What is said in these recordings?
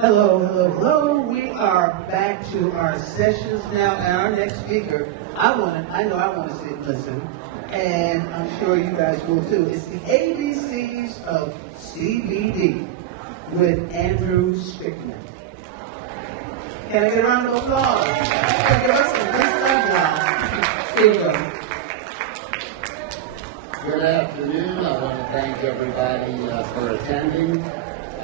Hello, hello, hello. We are back to our sessions now, and our next speaker, I know I want to sit and listen, and I'm sure you guys will too. It's the ABCs of CBD with Andrew Strickland. Can I get a round of applause? Can I get a round of applause? Here we go. Good afternoon. I want to thank everybody for attending.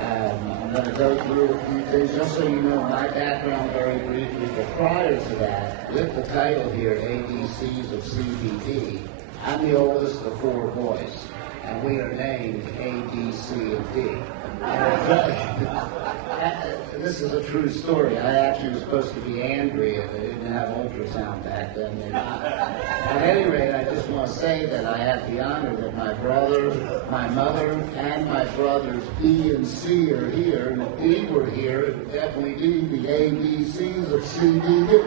I'm going to go through a few things just so you know my background very briefly. But prior to that, with the title here, ABCs of CBD, I'm the oldest of four boys, and we are named A, B, C, and D. This is a true story. I actually was supposed to be Andrea. They didn't have ultrasound back then. At any rate, I just want to say that I have the honor that my brother, my mother, and my brothers B and C are here. And if D were here, it would definitely be the ABCs of CBD.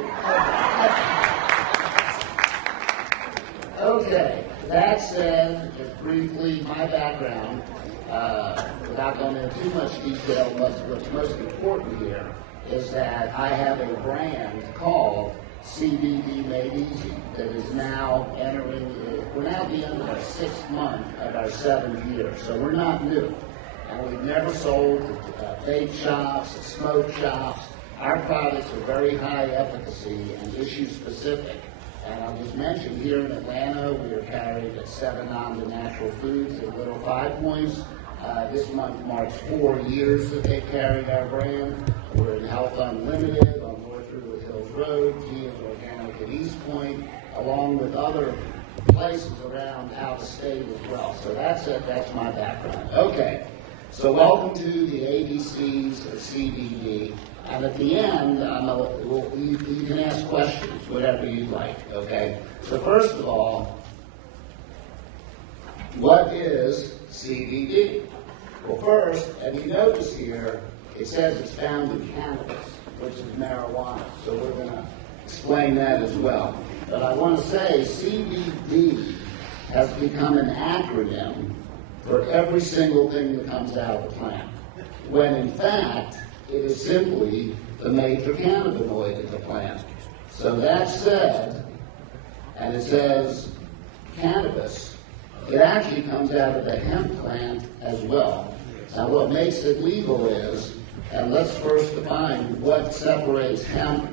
Okay, that said, just briefly, my background. Without going into too much detail, what's most important here is that I have a brand called CBD Made Easy that is now we're now at the end of our 6th month of our 7th year, so we're not new. And we've never sold vape shops, smoke shops. Our products are very high efficacy and issue specific. And I'll just mention here in Atlanta, we are carried at 7 on the Natural Foods at Little Five Points. This month marks 4 years that they carried our brand. We're in Health Unlimited on North Druid Hills Road, G is Organic at East Point, along with other places around out of state as well. So that's it, that's my background. Okay, so welcome to the ABCs of CBD. And at the end, you can ask questions, whatever you'd like, okay? So first of all, what is CBD? Well, first, and you notice here, it says it's found in cannabis, which is marijuana. So we're going to explain that as well. But I want to say CBD has become an acronym for every single thing that comes out of the plant, when in fact, it is simply the major cannabinoid in the plant. So that said, and it says cannabis, it actually comes out of the hemp plant as well. Now what makes it legal is, and let's first define what separates hemp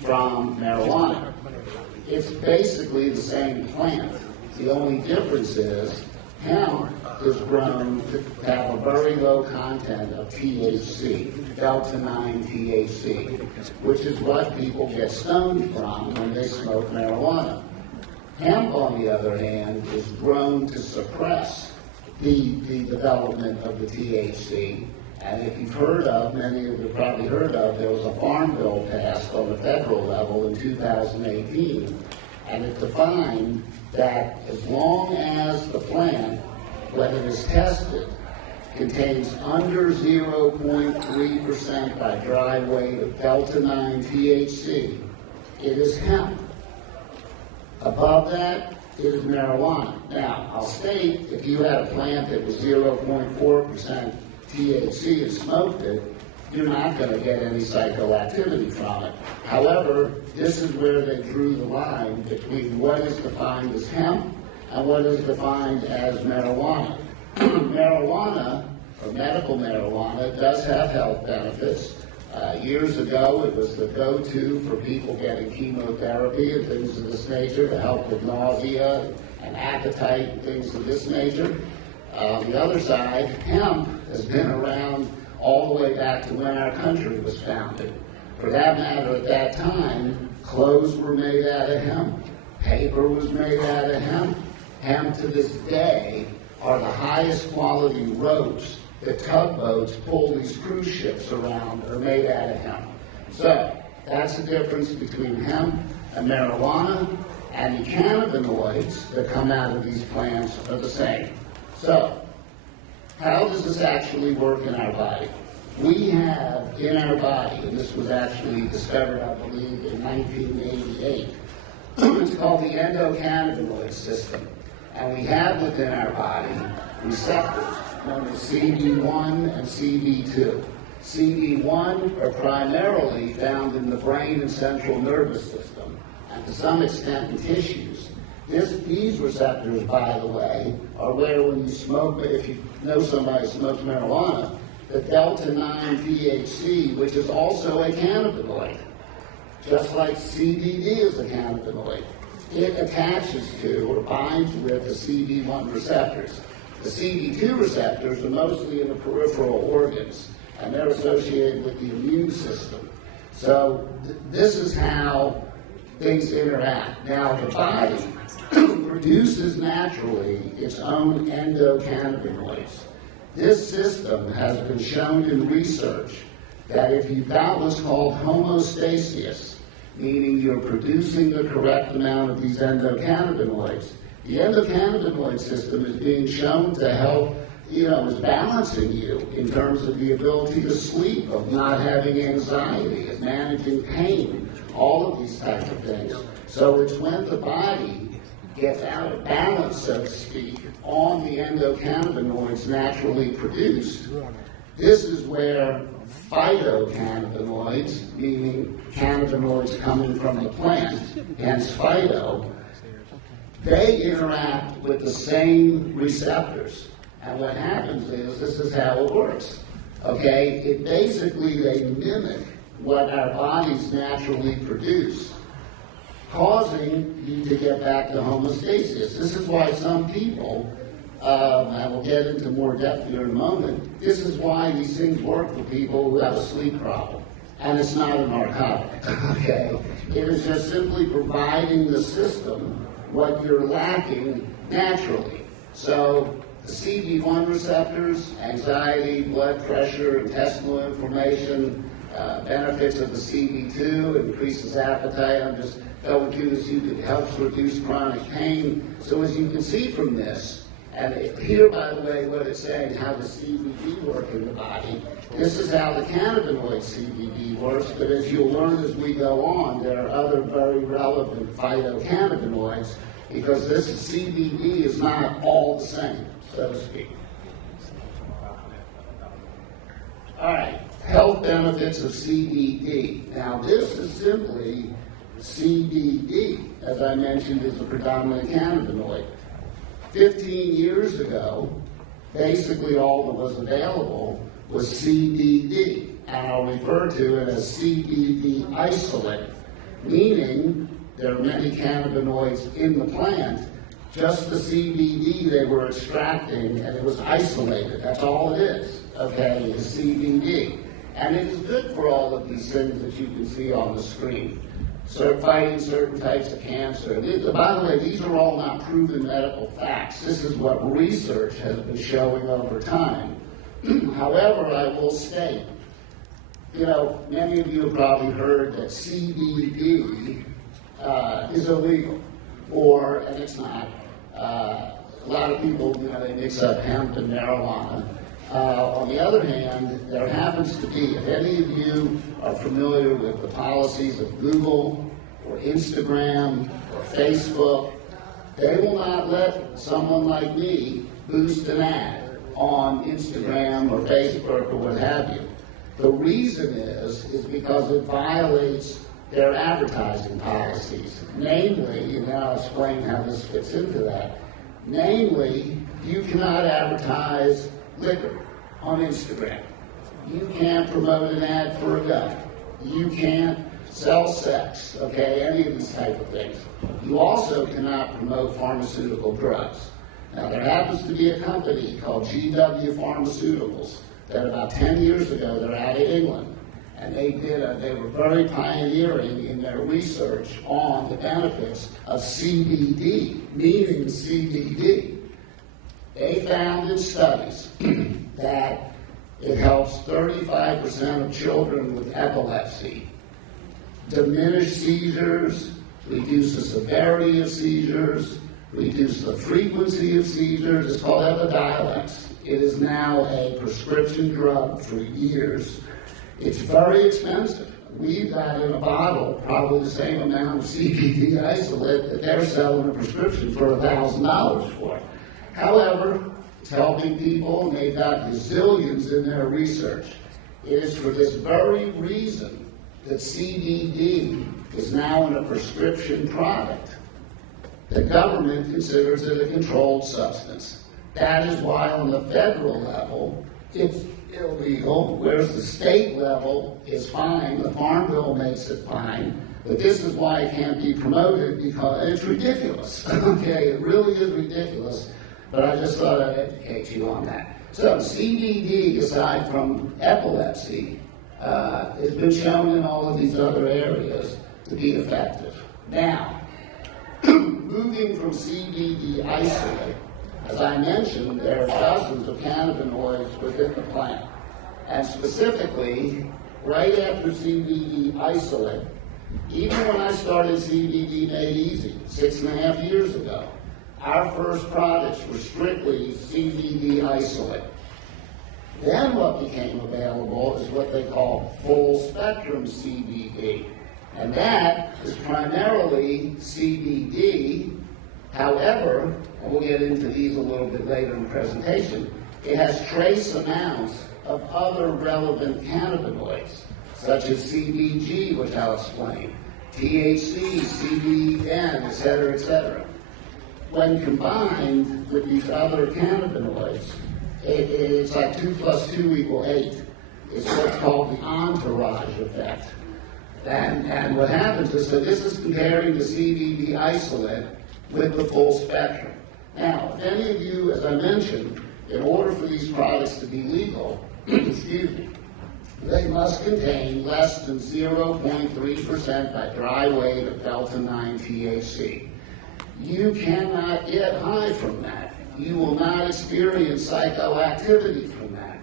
from marijuana. It's basically the same plant. The only difference is hemp is grown to have a very low content of THC, delta-9 THC, which is what people get stoned from when they smoke marijuana. Hemp, on the other hand, is grown to suppress the development of the THC. And if you've heard of, many of you have probably heard of, there was a farm bill passed on the federal level in 2018, and it defined that as long as the plant, when it is tested, contains under 0.3% by dry weight of delta-9 THC, it is hemp. Above that, it is marijuana. Now, I'll state, if you had a plant that was 0.4% THC and smoked it, you're not going to get any psychoactivity from it. However, this is where they drew the line between what is defined as hemp and what is defined as marijuana. Marijuana, or medical marijuana, does have health benefits. Years ago, it was the go-to for people getting chemotherapy and things of this nature to help with nausea and appetite and things of this nature. On the other side, hemp has been around all the way back to when our country was founded. For that matter, at that time, clothes were made out of hemp, paper was made out of hemp. Hemp to this day are the highest quality ropes that tugboats pull these cruise ships around are made out of hemp. So that's the difference between hemp and marijuana, and the cannabinoids that come out of these plants are the same. So how does this actually work in our body? We have in our body, and this was actually discovered, I believe, in 1988, it's called the endocannabinoid system. And we have within our body receptors known as CB1 and CB2. CB1 are primarily found in the brain and central nervous system, and to some extent in tissues. These receptors, by the way, are where when you smoke, if you know somebody who smokes marijuana, the delta-9 THC, which is also a cannabinoid, just like CBD is a cannabinoid, it attaches to or binds with the CB1 receptors. The CB2 receptors are mostly in the peripheral organs, and they're associated with the immune system. So this is how things interact. Now, the body produces naturally its own endocannabinoids. This system has been shown in research that if you've got what's called homeostasis, meaning you're producing the correct amount of these endocannabinoids, the endocannabinoid system is being shown to help, is balancing you in terms of the ability to sleep, of not having anxiety, of managing pain, all of these types of things. So it's when the body gets out of balance, so to speak, on the endocannabinoids naturally produced. This is where phytocannabinoids, meaning cannabinoids coming from the plant, hence phyto, they interact with the same receptors. And what happens is, this is how it works. Okay, they mimic what our bodies naturally produce, causing you to get back to homeostasis. This is why some people, I will get into more depth here in a moment, this is why these things work for people who have a sleep problem. And it's not a narcotic, okay? It is just simply providing the system what you're lacking naturally. So the CB1 receptors, anxiety, blood pressure, intestinal inflammation, benefits of the CB2, increases appetite. I'm just going through this. It helps reduce chronic pain. So as you can see from this, and here, by the way, what it's saying, how the CBD work in the body, this is how the cannabinoid CBD works, but as you'll learn as we go on, there are other very relevant phytocannabinoids, because this CBD is not all the same, so to speak. All right, health benefits of CBD. Now, this is simply CBD, as I mentioned, is a predominant cannabinoid. 15 years ago, basically all that was available was CBD, and I'll refer to it as CBD isolate, meaning there are many cannabinoids in the plant, just the CBD they were extracting, and it was isolated. That's all it is, okay, is CBD. And it is good for all of these things that you can see on the screen. Fighting certain types of cancer. By the way, these are all not proven medical facts. This is what research has been showing over time. However, I will state, many of you have probably heard that CBD is illegal, and it's not. A lot of people, they mix up hemp and marijuana. On the other hand, there happens to be, if any of you are familiar with the policies of Google or Instagram or Facebook, they will not let someone like me boost an ad on Instagram or Facebook or what have you. The reason is because it violates their advertising policies. Namely, and I'll explain how this fits into that, namely, you cannot advertise liquor on Instagram. You can't promote an ad for a gun. You can't sell sex, okay, any of these type of things. You also cannot promote pharmaceutical drugs. Now, there happens to be a company called GW Pharmaceuticals that about 10 years ago, they're out of England, and they were very pioneering in their research on the benefits of CBD, meaning CBD. They found in studies that it helps 35% of children with epilepsy diminish seizures, reduce the severity of seizures, reduce the frequency of seizures. It's called Epidiolex. It is now a prescription drug for years. It's very expensive. We've got in a bottle probably the same amount of CBD isolate that they're selling a prescription for $1,000 for. However, it's helping people, and they've got gazillions in their research. It is for this very reason that CBD is now in a prescription product. The government considers it a controlled substance. That is why on the federal level, it's illegal, whereas the state level is fine. The Farm Bill makes it fine. But this is why it can't be promoted, because it's ridiculous. Okay, it really is ridiculous. But I just thought I'd educate you on that. So CBD, aside from epilepsy, has been shown in all of these other areas to be effective. Now, moving from CBD isolate, as I mentioned, there are dozens of cannabinoids within the plant. And specifically, right after CBD isolate, even when I started CBD Made Easy 6.5 years ago, our first products were strictly CBD isolate. Then what became available is what they call full spectrum CBD. And that is primarily CBD. However, and we'll get into these a little bit later in the presentation, it has trace amounts of other relevant cannabinoids, such as CBG, which I'll explain, THC, CBN, et cetera, et cetera. When combined with these other cannabinoids, it's like 2 + 2 = 8. It's what's called the entourage effect. And what happens is, so this is comparing the CBD isolate with the full spectrum. Now, if any of you, as I mentioned, in order for these products to be legal, excuse me, they must contain less than 0.3% by dry weight of delta-9 THC. You cannot get high from that. You will not experience psychoactivity from that.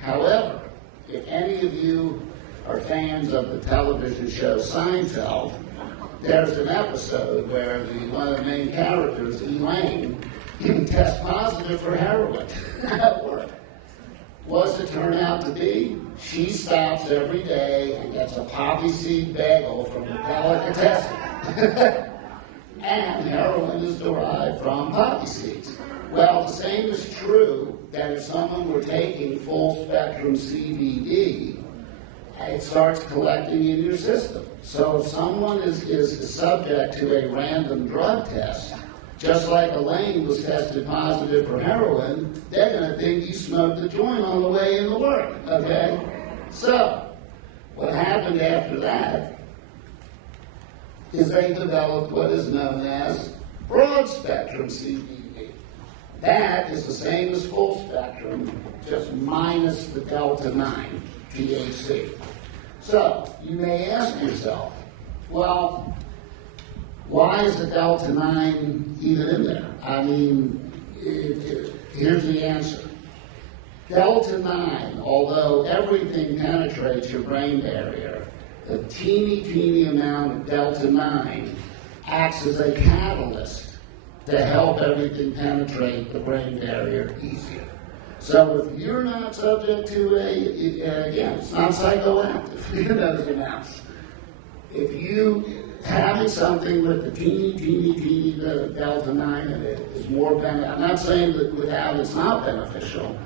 However, if any of you are fans of the television show Seinfeld, there's an episode where one of the main characters, Elaine, tests positive for heroin at work. What's it turn out to be? She stops every day and gets a poppy seed bagel from the delicatessen. And heroin is derived from poppy seeds. Well, the same is true that if someone were taking full spectrum CBD, it starts collecting in your system. So if someone is subject to a random drug test, just like Elaine was tested positive for heroin, they're going to think you smoked a joint on the way into work, okay? So, what happened after that is they developed what is known as broad spectrum CBD. That is the same as full spectrum, just minus the delta-9 THC. So, you may ask yourself, well, why is the delta-9 even in there? I mean, here's the answer. Delta-9, although everything penetrates your brain barrier, a teeny amount of delta-9 acts as a catalyst to help everything penetrate the brain barrier easier. So if you're not subject to again, it's not psychoactive, those amounts. If you having something with the teeny delta-9 in it is more beneficial. I'm not saying that without it's not beneficial.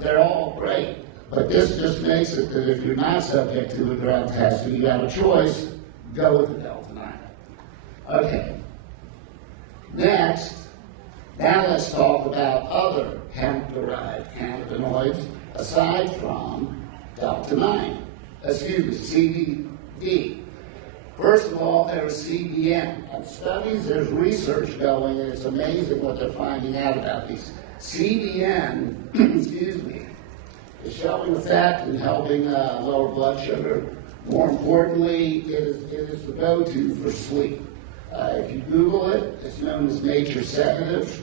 They're all great. But this just makes it that if you're not subject to a drug test and you have a choice, go with the delta-9. Okay. Next, now let's talk about other hemp-derived cannabinoids aside from delta-9. CBD. First of all, there's CBN. And studies, there's research going, and it's amazing what they're finding out about these. CBN, is showing effect in helping lower blood sugar. More importantly, it is the go-to for sleep. If you Google it, it's known as nature's sedative.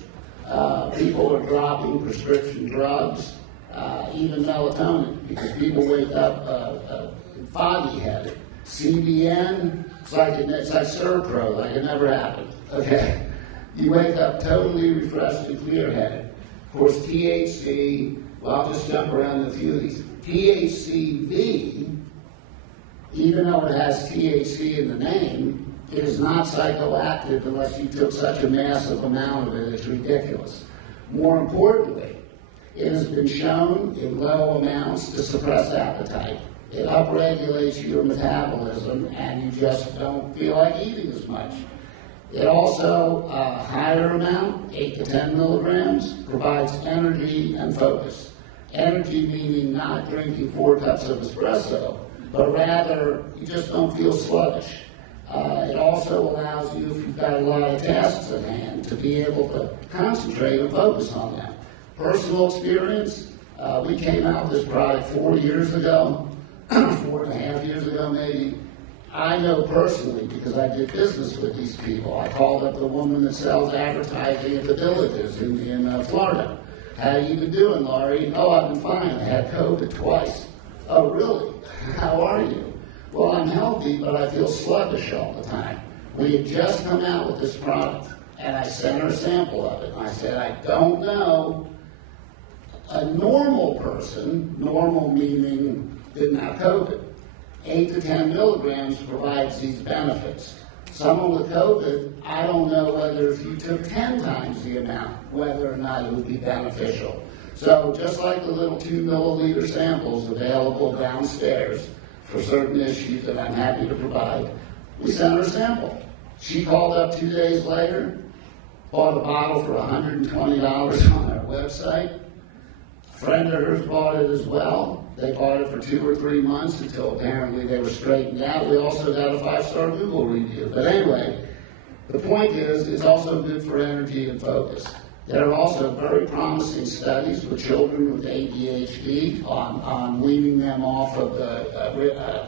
People are dropping prescription drugs, even melatonin, because people wake up foggy-headed. CBN, it's like Serpro, like it never happened. Okay, you wake up totally refreshed and clear-headed. Of course, THC. Well, I'll just jump around a few of these. THCV, even though it has THC in the name, it is not psychoactive unless you took such a massive amount of it. It's ridiculous. More importantly, It has been shown in low amounts to suppress appetite. It upregulates your metabolism, and you just don't feel like eating as much. It also, a higher amount, 8 to 10 milligrams, provides energy and focus. Energy meaning not drinking 4 cups of espresso, but rather you just don't feel sluggish. It also allows you, if you've got a lot of tasks at hand, to be able to concentrate and focus on them. Personal experience, we came out with this product 4 years ago, 4.5 years ago maybe. I know personally because I did business with these people. I called up the woman that sells advertising at the Villages in Florida. How you been doing, Laurie? Oh, I've been fine. I had COVID twice. Oh, really? How are you? Well, I'm healthy, but I feel sluggish all the time. We had just come out with this product, and I sent her a sample of it. And I said, I don't know. A normal person, normal meaning didn't have COVID, 8 to 10 milligrams provides these benefits. Someone with COVID, I don't know whether if you took 10 times the amount, whether or not it would be beneficial. So just like the little 2 milliliter samples available downstairs for certain issues that I'm happy to provide, we sent her a sample. She called up 2 days later, bought a bottle for $120 on our website. A friend of hers bought it as well. They bought it for 2 or 3 months until apparently they were straightened out. We also got a 5-star Google review. But anyway, the point is it's also good for energy and focus. There are also very promising studies with children with ADHD on weaning them off of the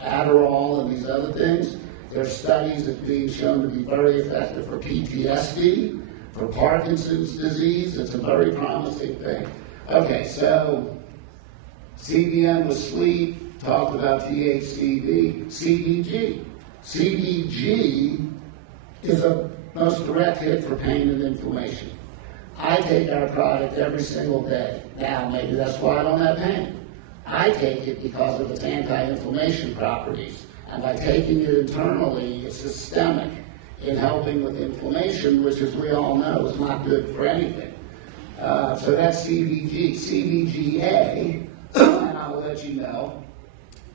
Adderall and these other things. There are studies that are being shown to be very effective for PTSD, for Parkinson's disease. It's a very promising thing. Okay, so CBN was sleep, talked about THCV, CBG. CBG is a most direct hit for pain and inflammation. I take our product every single day. Now, maybe that's why I don't have pain. I take it because of its anti-inflammation properties. And by taking it internally, it's systemic in helping with inflammation, which, as we all know, is not good for anything. So that's CBG. CBGA, and I will let you know,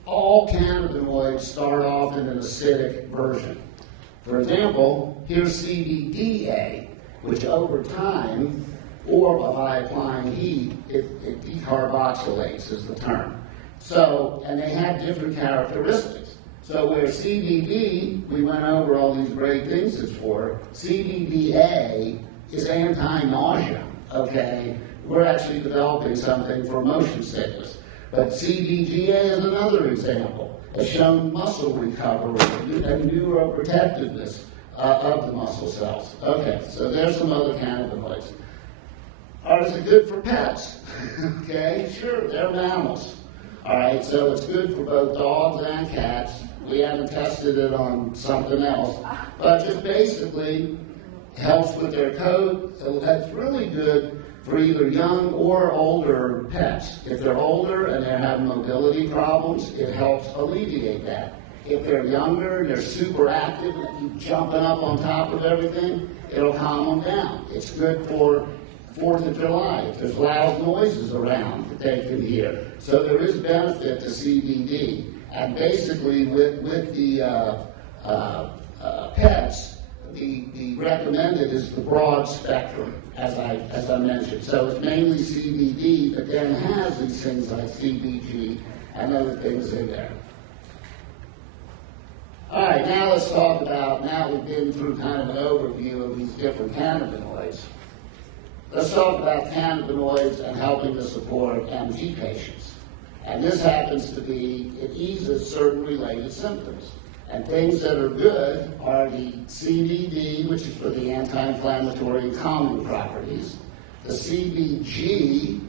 all cannabinoids start off in an acidic version. For example, here's CBDA, which over time, or by applying heat, it decarboxylates is the term. So, and they have different characteristics. So where CBD, we went over all these great things it's for, CBDA is anti-nausea, okay? We're actually developing something for motion sickness. But CBGA is another example. Has shown muscle recovery and neuroprotectiveness of the muscle cells. Okay, so there's some other cannabinoids. Is it good for pets? Okay, sure, they're mammals. All right, so it's good for both dogs and cats. We haven't tested it on something else, but just basically helps with their coat. It's really good for either young or older pets. If they're older and they're having mobility problems, it helps alleviate that. If they're younger and they're super active and keep jumping up on top of everything, it'll calm them down. It's good for 4th of July, if there's loud noises around that they can hear. So there is benefit to CBD. And basically with the pets, the recommended is the broad spectrum, as I mentioned. So it's mainly CBD, but then has these things like CBG and other things in there. All right, now let's talk about, now we've been through kind of an overview of these different cannabinoids. Let's talk about cannabinoids and helping to support MG patients. And this happens to be, it eases certain related symptoms. And things that are good are the CBD, which is for the anti-inflammatory and calming properties, the CBG,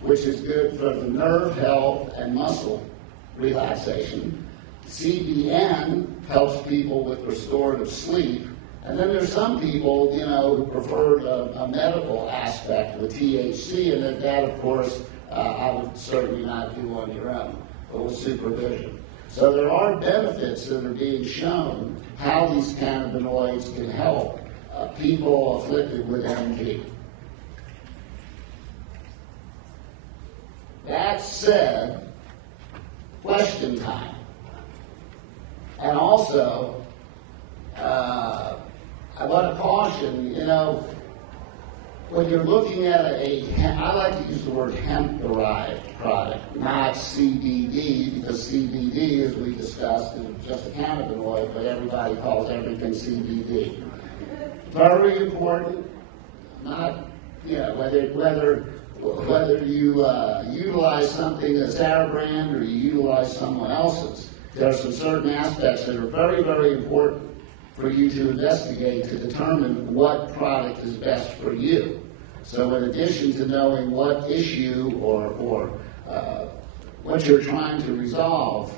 which is good for the nerve health and muscle relaxation, CBN helps people with restorative sleep, and then there's some people, who prefer a medical aspect with THC, and that of course, I would certainly not do on your own, but with supervision. So there are benefits that are being shown how these cannabinoids can help people afflicted with MG. said, question time. And also, I want to caution, when you're looking at I like to use the word hemp-derived product, not CBD, because CBD, as we discussed, is just a cannabinoid, but everybody calls everything CBD. Very important, not, whether you utilize something that's our brand or you utilize someone else's, there are some certain aspects that are very, very important for you to investigate to determine what product is best for you. So in addition to knowing what issue or what you're trying to resolve,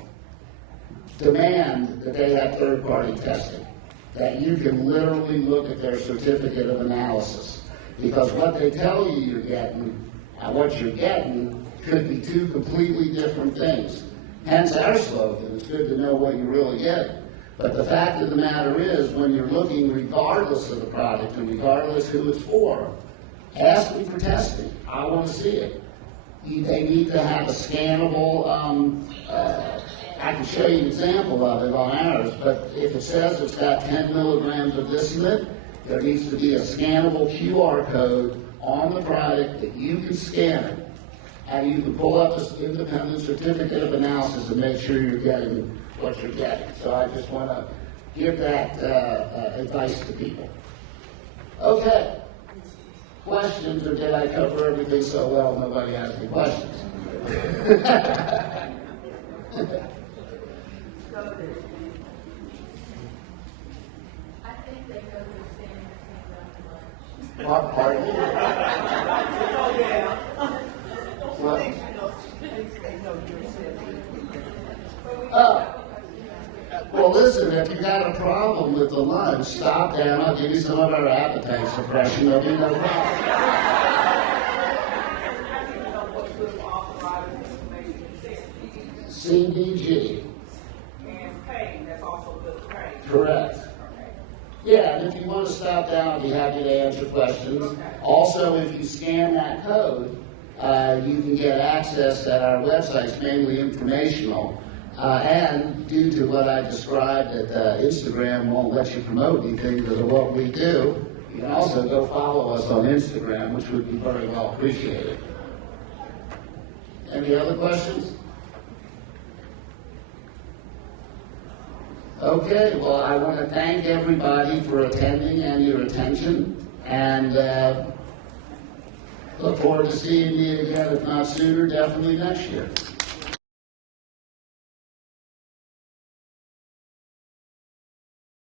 demand that they have third-party testing, that you can literally look at their certificate of analysis. Because what they tell you you're getting and what you're getting could be two completely different things. Hence our slogan, it's good to know what you're really getting. But the fact of the matter is, when you're looking regardless of the product and regardless who it's for, ask me for testing. I want to see it. They need to have a scannable, I can show you an example of it on ours, but if it says it's got 10 milligrams of this in it, there needs to be a scannable QR code on the product that you can scan it, and you can pull up this independent certificate of analysis and make sure you're getting what you're getting. So I just want to give that advice to people. Okay. Questions, or did I cover everything so well nobody has any questions? I think they go to the same Pardon me? What? Well, listen, if you got a problem with the lunch, stop down. I'll give you some of our appetite suppression. There'll be no problem. CBG. And pain, that's also good for pain. Correct. Yeah, and if you want to stop down, I'll be happy to answer questions. Also, if you scan that code, you can get access at our website. It's mainly informational. And due to what I described, that Instagram won't let you promote anything because of what we do, you can also go follow us on Instagram, which would be very well appreciated. Any other questions? Okay, well, I want to thank everybody for attending and your attention, and look forward to seeing you again, if not sooner, definitely next year.